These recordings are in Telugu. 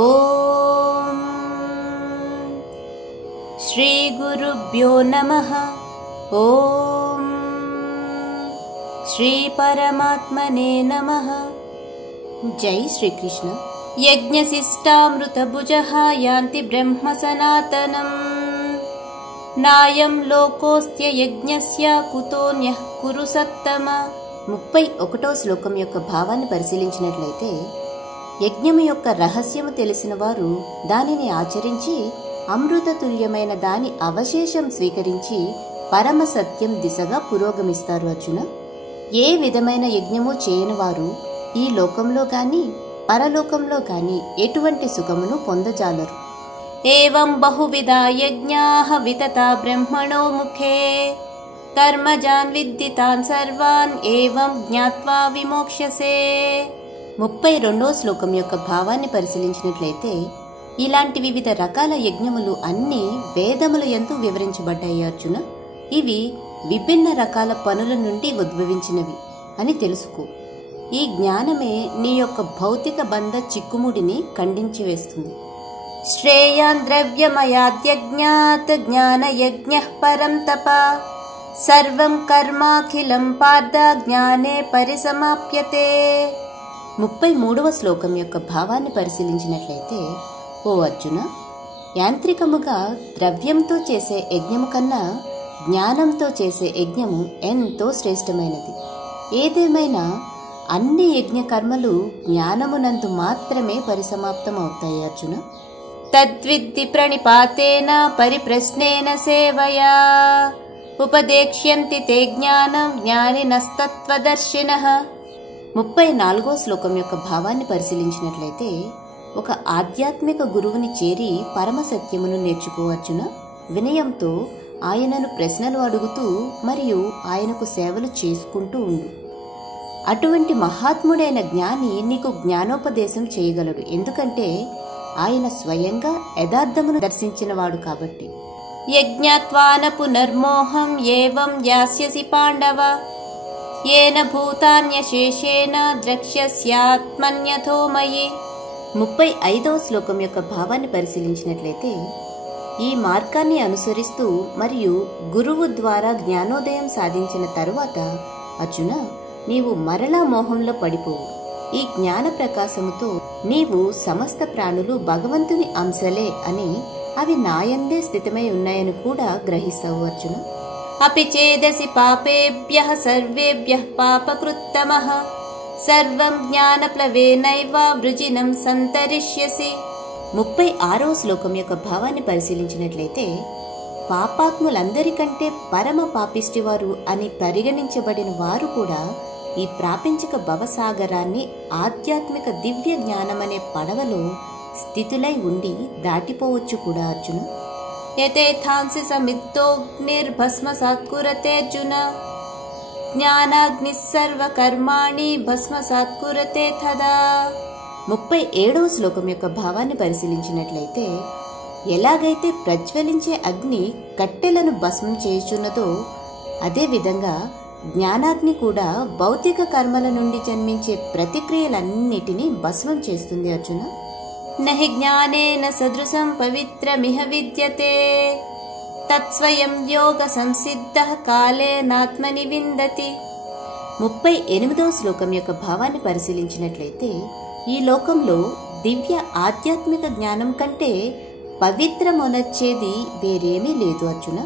ఓం శ్రీ గురుభ్యో నమః. ఓం శ్రీ పరమాత్మనే నమః. జై శ్రీకృష్ణ. యజ్ఞశిష్టామృతభుజః యాంతి బ్రహ్మ సనాతనం. నాయం లోకోస్త్య యజ్ఞస్య కుతోన్యః కురు సత్తమ. 31వ శ్లోకం యొక్క భావాన్ని పరిశీలించినట్లయితే, యజ్ఞము యొక్క రహస్యము తెలిసిన వారు దానిని ఆచరించి అమృతతుల్యమైన దాని అవశేషం స్వీకరించి పరమ సత్యం దిశగా పురోగమిస్తారు. అర్జున, ఏ విధమైన యజ్ఞము చేయని వారు ఈ లోకంలో గాని పరలోకంలో గాని ఎటువంటి సుఖమును పొందజాలరు. ఏవం బహువిధా యజ్ఞాః వితతా బ్రహ్మణో ముఖే కర్మజాన్ విద్దితాన్ సర్వాన్ ఏవం జ్ఞాత్వా విమోక్ష్యసే. 32వ శ్లోకం యొక్క భావాన్ని పరిశీలించినట్లయితే, ఇలాంటి వివిధ రకాల యజ్ఞములు అన్నీ వేదముల యందు వివరించబడ్డాయి. అర్జున, ఇవి విభిన్న రకాల పనుల నుండి ఉద్భవించినవి అని తెలుసుకో. ఈ జ్ఞానమే నీ యొక్క భౌతిక బంధ చిక్కుముడిని ఖండించి వేస్తుంది. శ్రేయాన్ ద్రవ్యమయాద్యజ్ఞాత్ జ్ఞానయజ్ఞః పరం తప సర్వం కర్మాఖిలం పార్థ జ్ఞానే పరిసమాప్యతే. 33వ శ్లోకం యొక్క భావాన్ని పరిశీలించినట్లయితే, ఓ అర్జున, యాంత్రికముగా ద్రవ్యంతో చేసే యజ్ఞము కన్నా జ్ఞానంతో చేసే యజ్ఞము ఎంతో శ్రేష్టమైనది. ఏదేమైనా అన్ని యజ్ఞ కర్మలు జ్ఞానమునందు మాత్రమే పరిసమాప్తమవుతాయి. అర్జున, తద్విద్ది ప్రణిపాతేన పరిప్రశ్నేన సేవయా ఉపదేక్ష్యంతి తే జ్ఞానం జ్ఞానినస్తత్వదర్శినః. 34వ శ్లోకం యొక్క భావాన్ని పరిశీలించినట్లయితే, ఒక ఆధ్యాత్మిక గురువుని చేరి పరమసత్యమును నేర్చుకోవచ్చున. వినయంతో ఆయనను ప్రశ్నలు అడుగుతూ మరియు ఆయనకు సేవలు చేసుకుంటూ ఉండు. అటువంటి మహాత్ముడైన జ్ఞాని నీకు జ్ఞానోపదేశం చేయగలడు, ఎందుకంటే ఆయన స్వయంగా యథార్థమును దర్శించినవాడు కాబట్టి. యజ్ఞాత్వాన పునర్మోహం ఏవం యాస్యసి పాండవ ఏన భూతాన్యశేషేణ ద్రక్ష్యస్యాత్మన్యథో మయి. 35వ శ్లోకం యొక్క భావాన్ని పరిశీలించినట్లయితే, ఈ మార్గాన్ని అనుసరిస్తూ మరియు గురువు ద్వారా జ్ఞానోదయం సాధించిన తరువాత అర్జున, నీవు మరలా మోహంలో పడిపోవు. ఈ జ్ఞాన ప్రకాశముతో నీవు సమస్త ప్రాణులు భగవంతుని అంశలే అని, అవి నాయందే స్థితమై ఉన్నాయని కూడా గ్రహిస్తావు. అర్జున, అపి చేదసి పాపేభ్యః సర్వేభ్యః పాపకృత్తమః సర్వం జ్ఞానప్లవేనైవ వృజినం సంతరిష్యసి. 36వ శ్లోకం యొక్క భావాన్ని పరిశీలించినట్లయితే, పాపాత్ములందరికంటే పరమ పాపిష్టివారు అని పరిగణించబడిన వారు కూడా ఈ ప్రాపంచిక భవసాగరాన్ని ఆధ్యాత్మిక దివ్య జ్ఞానమనే పడవలో స్థితులై ఉండి దాటిపోవచ్చు కూడా. అర్జున, యథేథాంసి సమిత్తోగ్నిర్భస్మసాత్ కురతే అర్జున జ్ఞానాగ్నిః సర్వకర్మాణి భస్మసాత్ కురతే తదా. 37వ శ్లోకం యొక్క భావాన్ని పరిశీలించినట్లయితే, ఎలాగైతే ప్రజ్వలించే అగ్ని కట్టెలను భస్మం చేయుచున్నదో అదేవిధంగా జ్ఞానాగ్ని కూడా భౌతిక కర్మల నుండి జన్మించే ప్రతిక్రియలన్నిటినీ భస్మం చేస్తుంది. అర్జున, నహి జ్ఞానేన సదృశం పవిత్రమిహ విద్యతే తత్స్వయం యోగ సంసిద్ధః కాలేనాత్మని విందతి. 38వ శ్లోకం యొక్క భావాన్ని పరిశీలించినట్లయితే, ఈ లోకంలో దివ్య ఆధ్యాత్మిక జ్ఞానం కంటే పవిత్రమొనర్చేది వేరేమీ లేదు. అర్జున,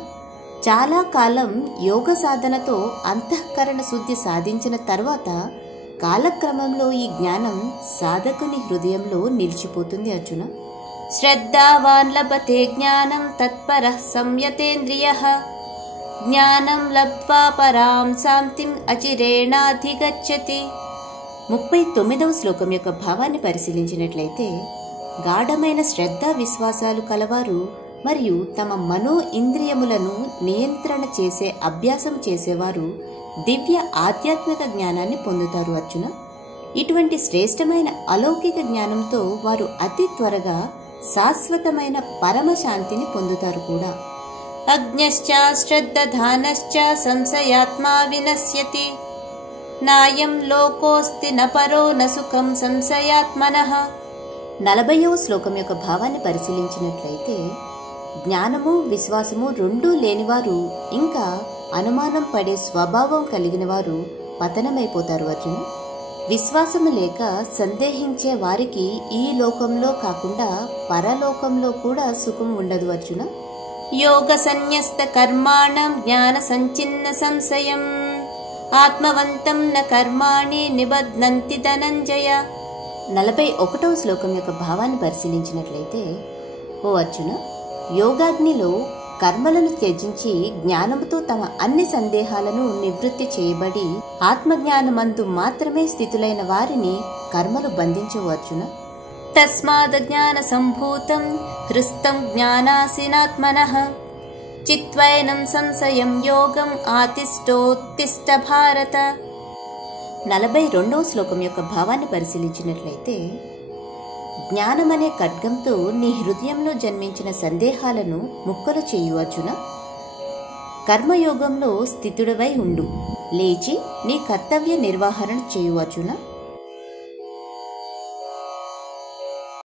చాలా కాలం యోగ సాధనతో అంతఃకరణ శుద్ధి సాధించిన తర్వాత కాలక్రమంలో ఈ జ్ఞానం సాధకుని హృదయంలో నిలిచిపోతుంది. అర్జున, శ్రద్ధావాన్ లభతే జ్ఞానం తత్పరః సంయతేంద్రియః జ్ఞానం లబ్ధ్వా పరాం శాంతిం అచిరేణాధిగచ్చతి. 39వ శ్లోకం యొక్క భావాన్ని పరిశీలించినట్లయితే, గాఢమైన శ్రద్ధ విశ్వాసాలు కలవారు మరియు తమ మనో ఇంద్రియములను నియంత్రణ చేసే అభ్యాసం చేసేవారు దివ్య ఆధ్యాత్మిక జ్ఞానాన్ని పొందుతారు. అర్జున, ఇటువంటి శ్రేష్టమైన అలౌకిక జ్ఞానంతో వారు అతి త్వరగా శాశ్వతమైన పరమశాంతిని పొందుతారు కూడా. అజ్ఞశ్చ శ్రద్ధధానశ్చ సంశయాత్మా వినశ్యతి నాయం లోకోస్తి న పరో న సుఖం సంశయాత్మనః 40వ శ్లోకం యొక్క భావాన్ని పరిశీలించినట్లయితే, జ్ఞానము విశ్వాసము రెండూ లేనివారు ఇంకా అనుమానం పడే స్వభావం కలిగిన వారు పతనమైపోతారు అర్జున. విశ్వాసము లేక సందేహించే వారికి ఈ లోకంలో కాకుండా పరలోకంలో కూడా సుఖం ఉండదు అర్జున. యోగ సన్యస్త కర్మాణం జ్ఞాన సంచిన్న సంశయం ఆత్మవంతం న కర్మాణి నిబధ్నంతి ధనంజయ. 41వ శ్లోకం యొక్క భావాన్ని పరిశీలించినట్లయితే, ఓ అర్జున, యోగాగ్నిలో కర్మలను త్యజించి జ్ఞానముతో తమ అన్ని సందేహాలను నివృత్తి చేయబడి ఆత్మజ్ఞానమందు మాత్రమే స్థితులైన వారిని కర్మలు బంధించవు అర్జున. తస్మాద్ జ్ఞాన సంభూతం హృస్తం జ్ఞానాసినాత్మనః చిత్వైనం సంశయం యోగం ఆతిష్టోత్తిష్ట భారత. 42వ శ్లోకం యొక్క భావాన్ని పరిశీలించినట్లయితే, జ్ఞానమనే ఖడ్గంతో నీ హృదయంలో జన్మించిన సందేహాలను ముక్కలు చేయు అర్జున. కర్మయోగంలో స్థితుడవై ఉండు, లేచి నీ కర్తవ్య నిర్వహణ చేయు అర్జున.